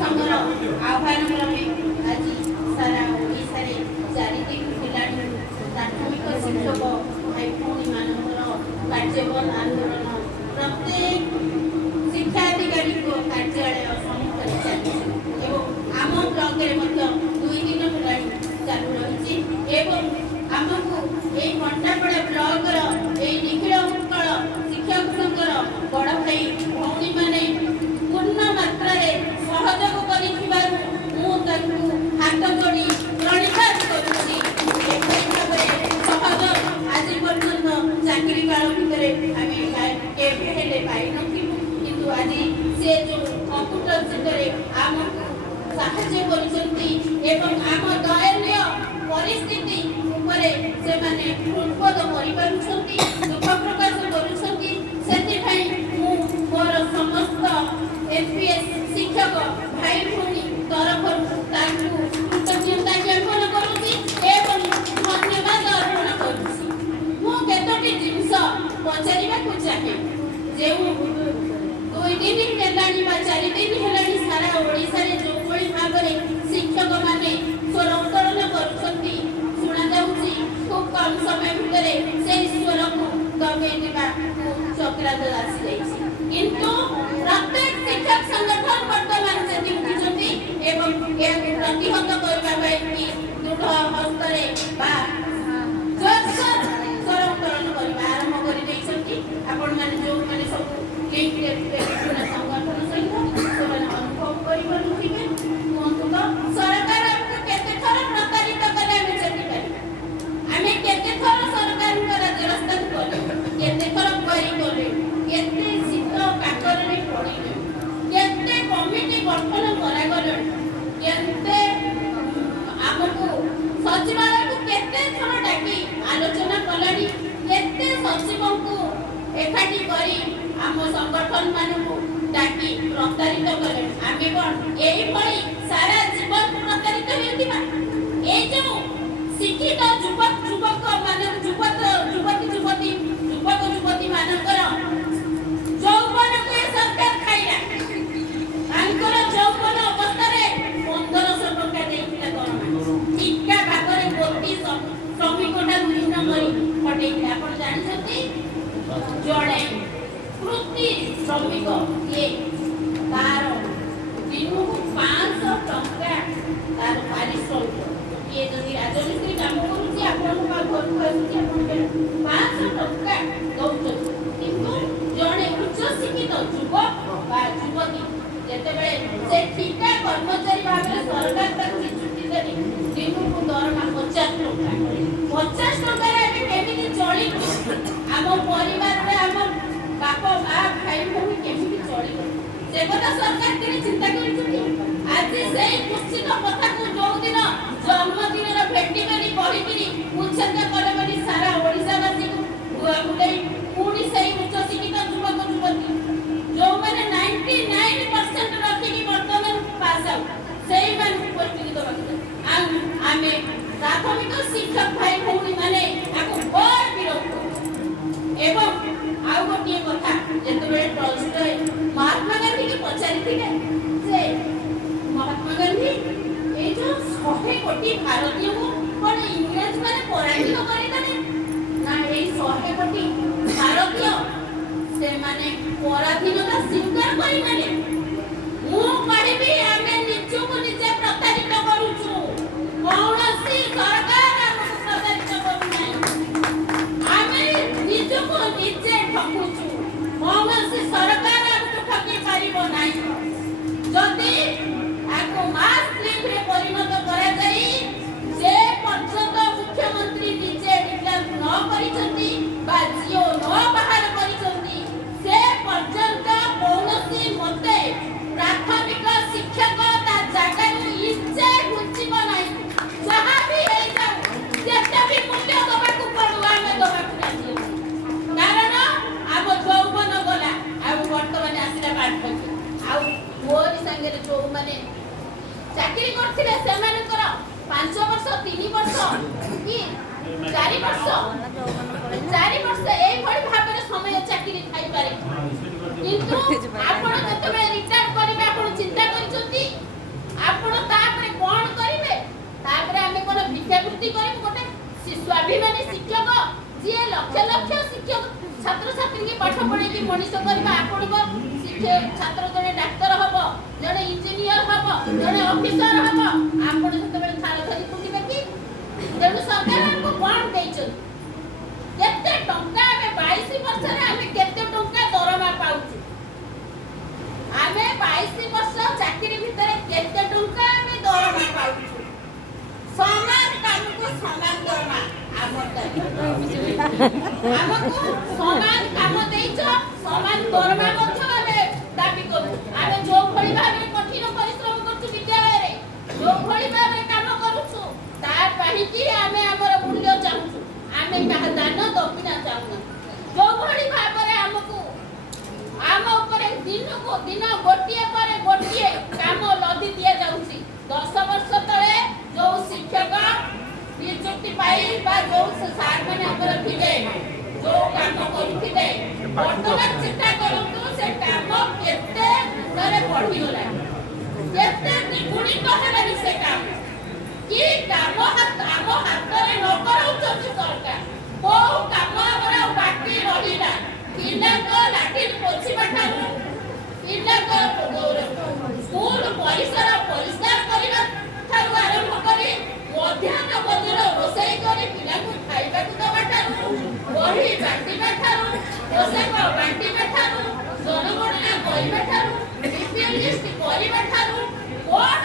संघर आह्वान क्रमे आज सारा ओडिशा रे 4 दिन खिलाड़ी प्राथमिक शिक्षक भाई भौणी मानकर कार्यबल आंदोलन प्रत्येक शिक्षा अधिकारी को कार्यालय सम्मुखରେ ଚାଲିଛି ଏବଂ ଆମ ବ୍ଲକରେ ମଧ୍ୟ 2 ଦିନ ହେଲାଣି ଚାଲୁ ରହିଛି ଏବଂ ଆମକୁ এই କଣ୍ଟାପଡ଼ା ବ୍ଲକର এই ନିଖିଳ ଉତ୍କଳ ଶିକ୍ଷକ ସଂଘର ବଡ଼ ଭାଇ ଭଉଣୀମାନେ ପୂର୍ଣ୍ଣ ମାତ୍ରାରେ ସହଯୋଗ କରିଥିବାରୁ ମୁଁ ତାଙ୍କୁ ହାତ ଯୋଡ଼ି ପ୍ରଣିପାତ କରୁଛି। ଏପରି ଭାବରେ ସହଯୋଗ ଆଜି ପର୍ଯ୍ୟନ୍ତ ଚାକିରି କାଳ ଭିତରେ ଆମେ କେବେ ହେଲେ ପାଇନଥିଲୁ କିନ୍ତୁ ଆଜି ସେ ଯେଉଁ କମ୍ପ୍ୟୁଟର ସେଣ୍ଟରରେ ଆମକୁ ସାହାଯ୍ୟ କରିଛନ୍ତି ଏବଂ ଆମ ଦୟନୀୟ ପରିସ୍ଥିତି ଉପରେ ସେମାନେ ହୃଦବୋଧ କରିପାରୁଛନ୍ତି ଦୁଃଖ ପ୍ରକାଶ କରୁଛନ୍ତି। ସେଥିପାଇଁ ମୁଁ ମୋର ସମସ୍ତ ଏଫ୍ପିଏସ୍ ଶିକ୍ଷକ ଭାଇ ଭଉଣୀ ତରଫରୁ ତାଙ୍କୁ କୃତଜ୍ଞତା ଜ୍ଞାପନ କରୁଛି ଏବଂ ଧନ୍ୟବାଦ ଅର୍ପଣ କରୁଛି। ମୁଁ କେତୋଟି ଜିନିଷ ପଚାରିବାକୁ ଚାହେଁ। ଯେଉଁ 2 ଦିନ ହେଲାଣି ବା 4 ଦିନ ହେଲାଣି ସାରା ଓଡ଼ିଶାରେ ଯେଉଁଭଳି ଭାବରେ ଶିକ୍ଷକମାନେ ସ୍ୱର ଉତ୍ତୋଳନ କରୁଛନ୍ତି ଶୁଣାଯାଉଛି ଖୁବ୍ କମ୍ ସମୟ ଭିତରେ ସେହି ସ୍ୱରକୁ ଦବେଇ ଦେବାକୁ ଚକ୍ରାନ୍ତ ଆସିଯାଇଛି କିନ୍ତୁ ପ୍ରତ୍ୟେକ ଶିକ୍ଷକ ସଂଗଠନ ବର୍ତ୍ତମାନ ସେଠି ଉଠିଛନ୍ତି ଏବଂ ଏହାକୁ ପ୍ରତିହତ କରିବା ପାଇଁ ଦୃଢ଼ ହସ୍ତରେ ବା ଜୋରସୋର ସ୍ୱର ଉତ୍ତୋଳନ କରିବା ଆରମ୍ଭ କରିଦେଇଛନ୍ତି। ଆପଣମାନେ ଯେଉଁମାନେ ସବୁ ଲିଙ୍କରେ ବିଭିନ୍ନ ସଂଗଠନ ସହିତ ସେମାନେ ଅନୁଭବ କରିପାରୁଥିବେ। କୁହନ୍ତୁ ତ ସରକାର ଆମକୁ କେତେ ଥର ପ୍ରତାରିତ କଲେ ଆମେ ଜାଣିପାରିବା। ଆମେ କେତେ ଥର ସରକାରଙ୍କର ରାଜରାସ୍ତାକୁ ଗଲେ କେତେ ଥର କ୍ୱାରି କଲେ କେତେ ଶୀତ କାକରରେ ପଡ଼ିଲେ କେତେ କମିଟି ଗଠନ କରାଗଲେଣି କେତେ ଆମକୁ ସଚିବାଳୟକୁ କେତେ ଥର ଡାକି ଆଲୋଚନା କଲାଣି କେତେ ସଚିବଙ୍କୁ ଏକାଠି କରି ଆମ ସଂଗଠନ ମାନଙ୍କୁ ଡାକି ପ୍ରତାରିତ କଲେ। ଆମେ କ'ଣ ଏଇଭଳି ସାରା ଜୀବନ ପ୍ରତାରିତ ହେଉଥିବା? ଏଇ ଯେଉଁ ଶିକ୍ଷିତ ଯୁବକ ଯୁବତୀ ମାନଙ୍କର ଯୌବନକୁ ଏ ସରକାର ଖାଇଲା। ତାଙ୍କର ଯୌବନ ଅବସ୍ଥାରେ 1500 ଟଙ୍କା ଦେଇଥିଲା ଦରମା ଠିକା ଭାଗରେ ଗୋଟି ଶ୍ରମିକଠାରୁ ହୀନ କରି ହଟେଇଥିଲା। ଆପଣ ଜାଣିଛନ୍ତି ଜଣେ କୃତି ଶ୍ରମିକ କିଏ ତାର ଦିନକୁ 500 ଟଙ୍କା ତାର ପାରିଶ୍ରମିକ। କିଏ ଯଦି ରାଜମିସ୍ତ୍ରୀ କାମ କରୁଛି ଆପଣଙ୍କ ଘରକୁ ଆସୁଛି ଆପଣ 500 ଟଙ୍କା ଦଉଛନ୍ତି କିନ୍ତୁ ଜଣେ ଉଚ୍ଚ ଶିକ୍ଷିତ ଯୁବକ ବା ଯୁବତୀ ଯେତେବେଳେ ସେ ଠିକା କର୍ମଚାରୀ ଭାବରେ ସରକାର ତାକୁ ନିଯୁକ୍ତି ଦେଲେ ଦିନକୁ ଦରମା 50 ଟଙ୍କା। 50 ଟଙ୍କାରେ ଆମେ କେମିତି ଚଳିବୁ? ଆମ ପରିବାରରେ ଆମ ବାପ ମା ଭାଇ ଭଉଣୀ କେମିତି ଚଳିବ ସେ କଥା ସରକାର କେବେ ଚିନ୍ତା କରିଛନ୍ତି? ଆଜି ସେଇ କୁଶ୍ଚିତ କଥାକୁ ଯୋଉଦିନ ଜନ୍ମଦିନର ଭେଟିବେନି କହିକିରି ଉଚ୍ଛେଦ କଲେ ବୋଲି ସାରା ଓଡ଼ିଶାବାସୀକୁ ବୁଲେଇ ପୁଣି ସେଇ ଉଚ୍ଚ ଶିକ୍ଷିତ ଯୁବକ ଯୁବତୀ ଯୋଉମାନେ 99% ରଖିକି ବର୍ତ୍ତମାନ ପାସ୍ ଆଉଟ୍ ସେଇମାନଙ୍କୁ ପରିଚିତ ଦେବାକୁ ଆମେ ପ୍ରାଥମିକ ଶିକ୍ଷକ ଭାଇ ଭଉଣୀ ମାନେ ତାକୁ ବଡ଼ ବିରୋଧ କରୁଛୁ। ଏବଂ ଆଉ ଗୋଟିଏ କଥା ଯେତେବେଳେ ଟଲଷ୍ଟୟ ମହାତ୍ମା ଗାନ୍ଧୀକି ପଚାରିଥିଲେ ଯେ ମହାତ୍ମା ଗାନ୍ଧୀ ଏଇ ଯୋଉ 100 କୋଟି ଭାରତୀୟଙ୍କୁ କ'ଣ ଇଂରେଜ ମାନେ ପରାଜିତ କରିଦେଲେ ନା ଏଇ 100 କୋଟି ଭାରତୀୟ ସେମାନେ ପରାଧୀନତା ସ୍ୱୀକାର କରିନେଲେ। ମୁଁ କହିବି ଆମେ ନିଜକୁ ନିଜେ ପ୍ରତାରିତ କରୁଛୁ। କୌଣସି ସରକାର ଆମକୁ ପ୍ରତାରିତ କରୁନାହିଁ। ଆମେ ନିଜକୁ ନିଜେ ଠକୁଛୁ। କୌଣସି ସରକାର ଆମକୁ ଠକି ପାରିବ ନାହିଁ। ଯଦି ଆକୁ ମାସ୍ ଲିଭରେ ପରିଣତ କରାଯାଇ ଯେ ପର୍ଯ୍ୟନ୍ତ ମୁଖ୍ୟମନ୍ତ୍ରୀ ନିଜେ ଡିକ୍ଲାର ନ କରିଛନ୍ତି ବା ଜିଓ ନ ବାହାର କରିଛନ୍ତି ସେ ପର୍ଯ୍ୟନ୍ତ କୌଣସି ମତେ ପ୍ରାଥମିକ ଶିକ୍ଷକ ତା ଜାଗାରୁ ଇଞ୍ଚେ ଘୁଞ୍ଚିବ ନାହିଁ। ଯାହା ବି ହେଇଯାଉ ଯେତେ ବି ମୂଲ୍ୟ ଦେବାକୁ ପଡୁ ଆମେ ଦେବାକୁ ରାଜି ଅଛୁ। କାରଣ ଆମ ଯୌବନ ଗଲା ଆଉ ବର୍ତ୍ତମାନ ଆସିଲା ବାର୍ଦ୍ଧକ୍ୟ। ଆଉ ମୋରି ସାଙ୍ଗରେ ଯୋଉମାନେ ଚାକିରି କରିଥିଲେ ସେମାନଙ୍କର 5 ବର୍ଷ 3 ବର୍ଷ କି 4 ବର୍ଷ এইভଳି ଭାବରେ ସମୟ ଚାକିରି ଖାଇପାରେ। କିନ୍ତୁ ଆପଣ ଯେତେବେଳେ ରିଟାୟାର କରିବେ ଆପଣ ଚିନ୍ତା କରିଛନ୍ତି ଦକ୍ଷ ଶିକ୍ଷକ ଛାତ୍ରଛାତ୍ରୀ କି ପାଠ ପଢ଼େଇକି ମଣିଷ କରିବା ଆପଣଙ୍କ ଛାତ୍ର ଜଣେ ଡାକ୍ତର ହବ, ଜଣେ ଇଞ୍ଜିନିୟର ହବ, ଜଣେ ଅଫିସର ହବ, ଆପଣ ସେତେବେଳେ ଥାଳ ଧରି ବୁଲିବେ କି? ତେଣୁ ସରକାର ଆମକୁ କଣ ଦେଇଛନ୍ତି? କେତେ ଟଙ୍କା ଆମେ 22 ବର୍ଷରେ ଆମେ କେତେ ଟଙ୍କା ଦରମା ପାଉଛୁ? ଆମେ 22 ବର୍ଷ ଚାକିରି ଭିତରେ କେତେ ଟଙ୍କା ଆମେ ଦରମା ପାଉଛୁ? ସମାନ କାମକୁ ସମାନ ଦରମା। ଆମକୁ ସମାନ କାମ ଦେଇଛ, ସମାନ ଦରମା ମଧ୍ୟ ଆମେ ଦାବି କରୁ। ଆମେ ଯୋଉ ଭଳି ଭାବରେ କଠିନ ପରିଶ୍ରମ କରୁଛୁ ବିଦ୍ୟାଳୟରେ, ଯୋଉ ଭଳି ଭାବରେ କାମ କରୁଛୁ, ତା ପାଇଁକି ଆମେ ଆମର ମୂଲ୍ୟ ଚାହୁଁଛୁ। ଆମେ କାହା ଦାନ ଦକ୍ଷିଣା ଚାହୁଁନା। ଯୋଉ ଭଳି ଭାବରେ ଆମକୁ ଆମ ଉପରେ ଦିନକୁ ଦିନ ଗୋଟିଏ ପରେ ଗୋଟିଏ କାମ ଲଦି ଦିଆଯାଉଛି। 10 ବର୍ଷ ତଳେ ଯୋଉ ଶିକ୍ଷକ ନିଯୁକ୍ତି ପାଇ ବା ଯୋଉ ସାର୍ ମାନେ ଆମର ଥିଲେ, ଯୋଉ କାମ କରୁଥିଲେ, ବର୍ତ୍ତମାନ ଚିନ୍ତା କରନ୍ତୁ ସେ କାମ କେତେ ଗୁଣରେ ବଢିଗଲାଣି, କେତେ ଦ୍ୱିଗୁଣିତ ହେଲାଣି ସେ କାମ। କି କାମ ଆମ ହାତରେ ନ କରାଉଛନ୍ତି ସରକାର। କୋଉ କାମ ଆମର ବାକି ରହିଲା? ପିଲାଙ୍କ ଲାଟିନ୍ ପୋଛିବା ଠାରୁ, ପିଲାଙ୍କ ସ୍କୁଲ ପରିସର ପରିଷ୍କାର କରିବା ଠାରୁ ଆରମ୍ଭ କରି ମଧ୍ୟାହ୍ନ ଭୋଜନ ରୋଷେଇ କରି ପିଲାଙ୍କୁ ଖାଇବାକୁ ଦେବା ଠାରୁ, ବହି ବାଣ୍ଟିବା ଠାରୁ, ପୋଷାକ ବାଣ୍ଟିବା ଠାରୁ, ଜନଗଣନା କରିବା ଠାରୁ, ବିପିଏଲ୍ ଲିଷ୍ଟ କରିବା ଠାରୁ କଣ